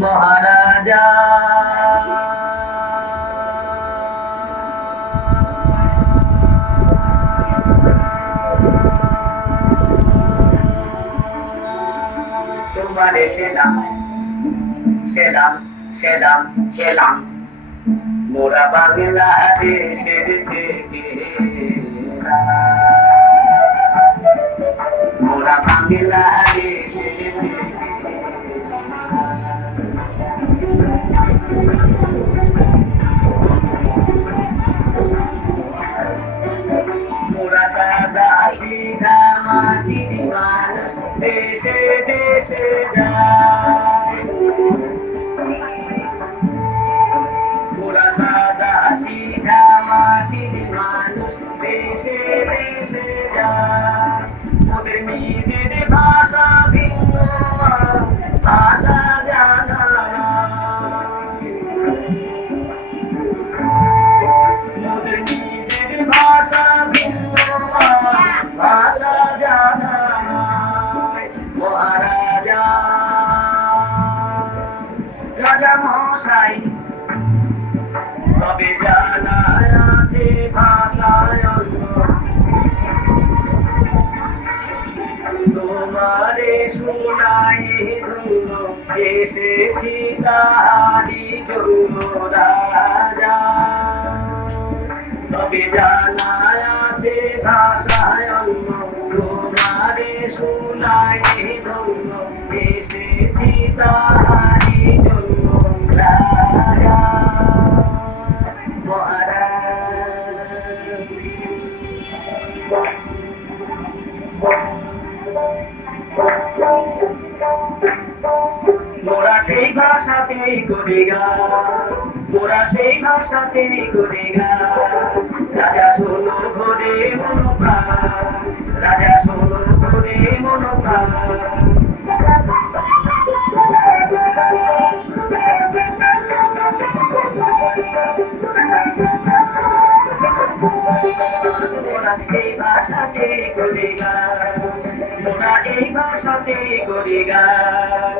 মহারাজা তোমারে সেলাম সেলাম সেলাম সেলাম মোরা বাংলাদেশের থেকে মোরা বাংলাদেশের থেকে মোরা সাদা সিধা মাটির মানুষ দেশে দেশে যায় মোরা সাদা সিধা মাটির মানুষ দেশে দেশে যায় ওদের নিজের ভাষা ভিন্ন ভাষা জানা ওদের নিজের ভাষা ভিন্ন ভাষা জানা মহারাজা রাজা মশাই তবে জানা আছে ভাষায় তোমারে শোনাই ধুলো এসেছি তাহারি জন্য রাজা তবে জানা আছে ভাষায় তোমারে শোনাই ধুলো এসেছি তাহারি জন্য রাজা মোরা সেই ভাষাতেই করি গান মোরা সেই ভাষাতেই করি গান রাজা শোনো ঘরে মনোপ্রাণ রাজা শোনো ঘরে মনোপ্রাণ মোরা এই ভাষাতেই করি গান মোরা এই ভাষাতেই করি গান